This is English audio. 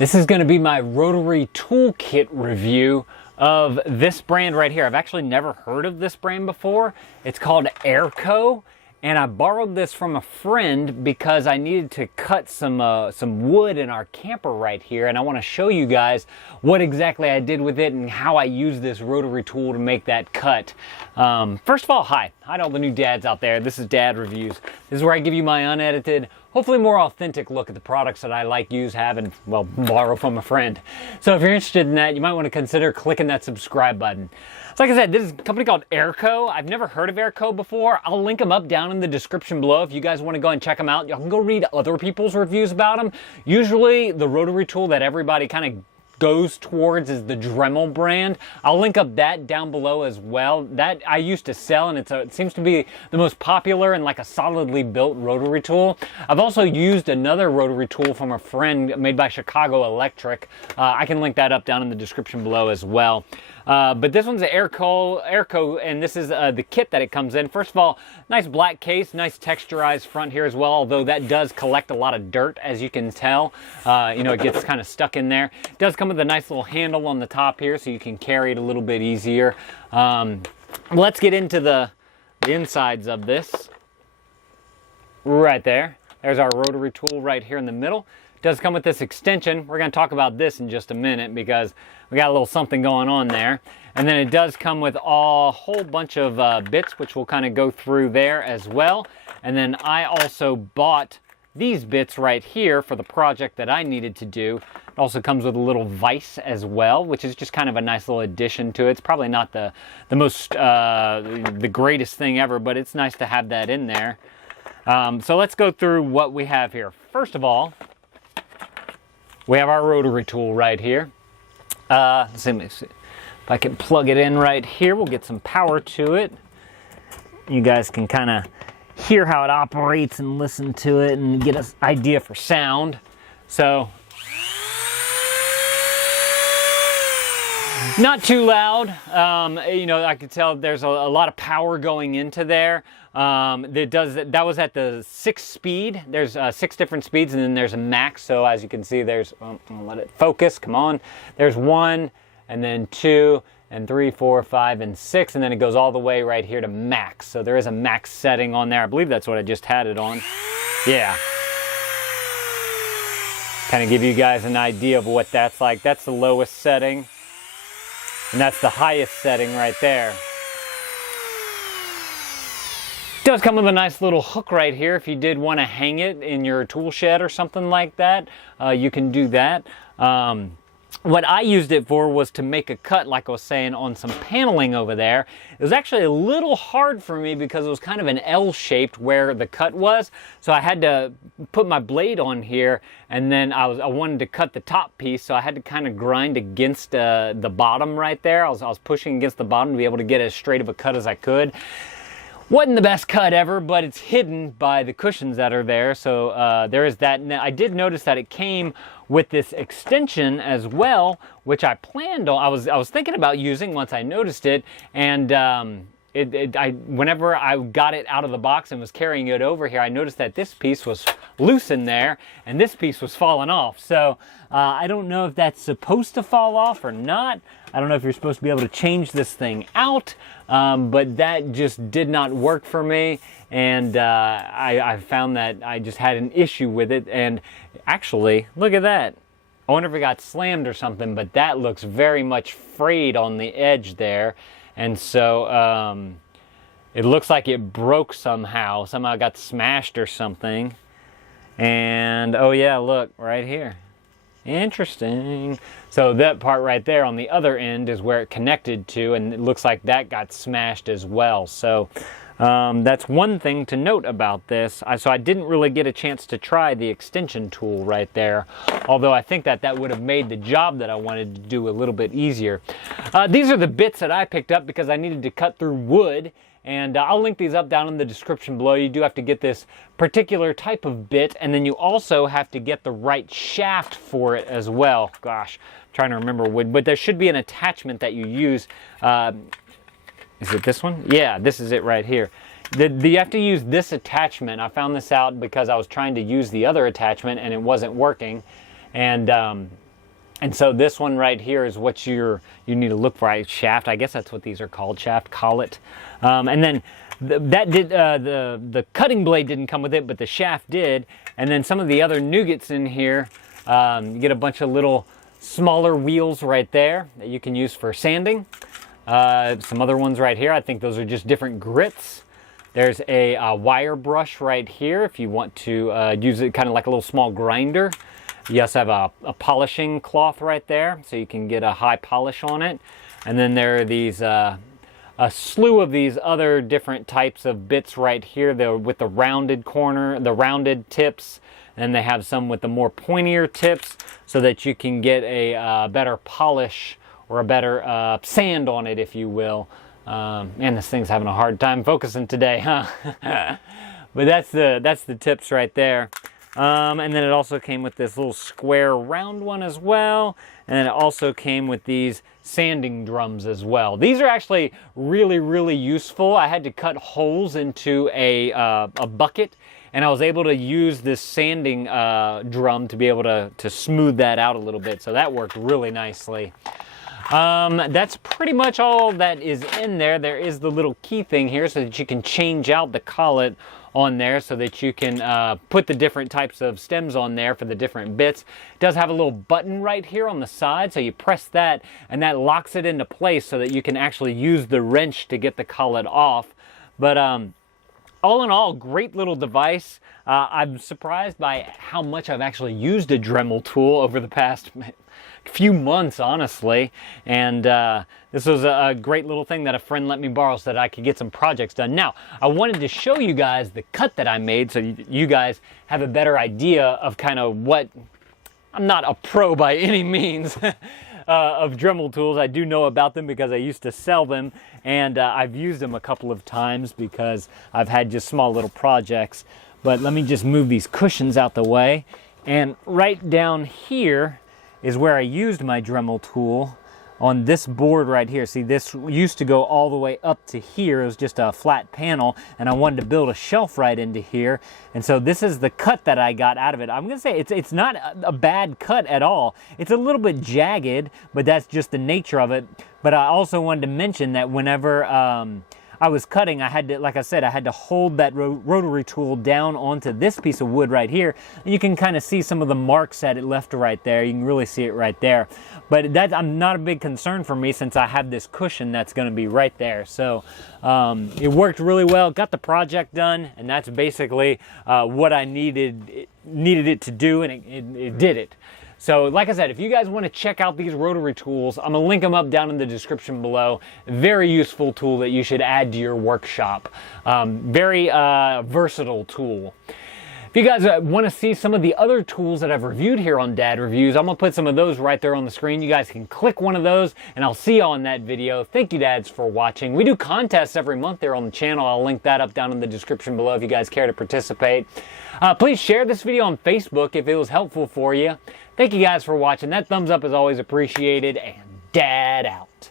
This is going to be my Rotary Tool Kit review of this brand right here. I've actually never heard of this brand before. It's called Airco, and I borrowed this from a friend because I needed to cut some wood in our camper right here, and I want to show you guys what exactly I did with it and how I use this rotary tool to make that cut. First of all, hi to all the new dads out there. This is Dad Reviews. This is where I give you my unedited, hopefully more authentic look at the products that I like, use, have, and, well, borrow from a friend. So if you're interested in that, you might want to consider clicking that subscribe button. So like I said, this is a company called Airco. I've never heard of Airco before. I'll link them up down in the description below if you guys want to go and check them out. You can go read other people's reviews about them. Usually the rotary tool that everybody kind of goes towards is the Dremel brand. I'll link up that down below as well. That I used to sell, and it seems to be the most popular and like a solidly built rotary tool. I've also used another rotary tool from a friend made by Chicago Electric. I can link that up down in the description below as well. But this one's the Airco, and this is the kit that it comes in. First of all, nice black case, nice texturized front here as well, although that does collect a lot of dirt, as you can tell. You know, it gets kind of stuck in there. It does come with a nice little handle on the top here, so you can carry it a little bit easier. Let's get into the insides of this. Right there. There's our rotary tool right here in the middle. It does come with this extension. We're going to talk about this in just a minute because we got a little something going on there. And then it does come with a whole bunch of bits, which we'll kind of go through there as well. And then I also bought these bits right here for the project that I needed to do. It also comes with a little vise as well, which is just kind of a nice little addition to it. It's probably not the most, the greatest thing ever, but it's nice to have that in there. So let's go through what we have here. First of all, we have our rotary tool right here. Let's see if I can plug it in right here. We'll get some power to it. You guys can kind of hear how it operates and listen to it and get an idea for sound. So, not too loud. You know, I could tell there's a lot of power going into there. That was at the 6 speed. There's 6 different speeds, and then there's a max. So as you can see, there's, I'll let it focus, come on. There's 1, and then 2, and 3, 4, 5, and 6, and then it goes all the way right here to max. So there is a max setting on there. I believe that's what I just had it on. Yeah. Kind of give you guys an idea of what that's like. That's the lowest setting, and that's the highest setting right there. It does come with a nice little hook right here. If you did want to hang it in your tool shed or something like that, you can do that. What I used it for was to make a cut, like I was saying, on some paneling over there. It was actually a little hard for me because it was kind of an L-shaped where the cut was. So I had to put my blade on here, and then I wanted to cut the top piece, so I had to kind of grind against the bottom right there. I was pushing against the bottom to be able to get as straight of a cut as I could. Wasn't the best cut ever, but it's hidden by the cushions that are there, so there is that. Now, I did notice that it came with this extension as well, which I planned on. I was thinking about using once I noticed it, and whenever I got it out of the box and was carrying it over here, I noticed that this piece was loose in there, and this piece was falling off. So I don't know if that's supposed to fall off or not. I don't know if you're supposed to be able to change this thing out, but that just did not work for me, and I found that I just had an issue with it. And actually, look at that. I wonder if it got slammed or something, but that looks very much frayed on the edge there. And so it looks like it broke somehow. Somehow it got smashed or something. And oh yeah, look, right here. Interesting. So that part right there on the other end is where it connected to, and it looks like that got smashed as well. So that's one thing to note about this. So I didn't really get a chance to try the extension tool right there, although I think that would have made the job that I wanted to do a little bit easier. These are the bits that I picked up because I needed to cut through wood, and I'll link these up down in the description below. You do have to get this particular type of bit, and then you also have to get the right shaft for it as well. Gosh, I'm trying to remember wood, but there should be an attachment that you use. Is it this one? Yeah, this is it right here. You have to use this attachment. I found this out because I was trying to use the other attachment and it wasn't working. And And so this one right here is what you need to look for. Shaft, I guess that's what these are called, shaft collet. And then the cutting blade didn't come with it, but the shaft did. And then some of the other nougats in here, you get a bunch of little smaller wheels right there that you can use for sanding. Some other ones right here, I think those are just different grits. There's a wire brush right here if you want to use it kind of like a little small grinder. You also have a polishing cloth right there, so you can get a high polish on it. And then there are these a slew of these other different types of bits right here. They're with the rounded corner, the rounded tips, and they have some with the more pointier tips, so that you can get a better polish or a better sand on it, if you will. Man, this thing's having a hard time focusing today, huh? But that's the tips right there. And then it also came with this little square round one as well. And then it also came with these sanding drums as well. These are actually really, really useful. I had to cut holes into a bucket, and I was able to use this sanding drum to be able to smooth that out a little bit. So that worked really nicely. That's pretty much all that is in there. There is the little key thing here so that you can change out the collet on there, so that you can put the different types of stems on there for the different bits. It does have a little button right here on the side, so you press that and that locks it into place so that you can actually use the wrench to get the collet off. But all in all, great little device. I'm surprised by how much I've actually used a Dremel tool over the past few months, honestly. And this was a great little thing that a friend let me borrow so that I could get some projects done. Now, I wanted to show you guys the cut that I made so you guys have a better idea of kind of what... I'm not a pro by any means of Dremel tools. I do know about them because I used to sell them, and I've used them a couple of times because I've had just small little projects. But let me just move these cushions out the way. And right down here is where I used my Dremel tool, on this board right here. See, this used to go all the way up to here. It was just a flat panel, and I wanted to build a shelf right into here. And so this is the cut that I got out of it. I'm gonna say it's not a bad cut at all. It's a little bit jagged, but that's just the nature of it. But I also wanted to mention that whenever I was cutting, I had to, like I said, I had to hold that rotary tool down onto this piece of wood right here. And you can kind of see some of the marks that it left right there. You can really see it right there. But that's not a big concern for me since I have this cushion that's going to be right there. So it worked really well, got the project done, and that's basically what I needed it to do, and it did it. So like I said, if you guys want to check out these rotary tools, I'm going to link them up down in the description below. Very useful tool that you should add to your workshop. Very versatile tool. If you guys want to see some of the other tools that I've reviewed here on Dad Reviews, I'm going to put some of those right there on the screen. You guys can click one of those, and I'll see you on that video. Thank you, Dads, for watching. We do contests every month there on the channel. I'll link that up down in the description below if you guys care to participate. Please share this video on Facebook if it was helpful for you. Thank you guys for watching. That thumbs up is always appreciated, and Dad out.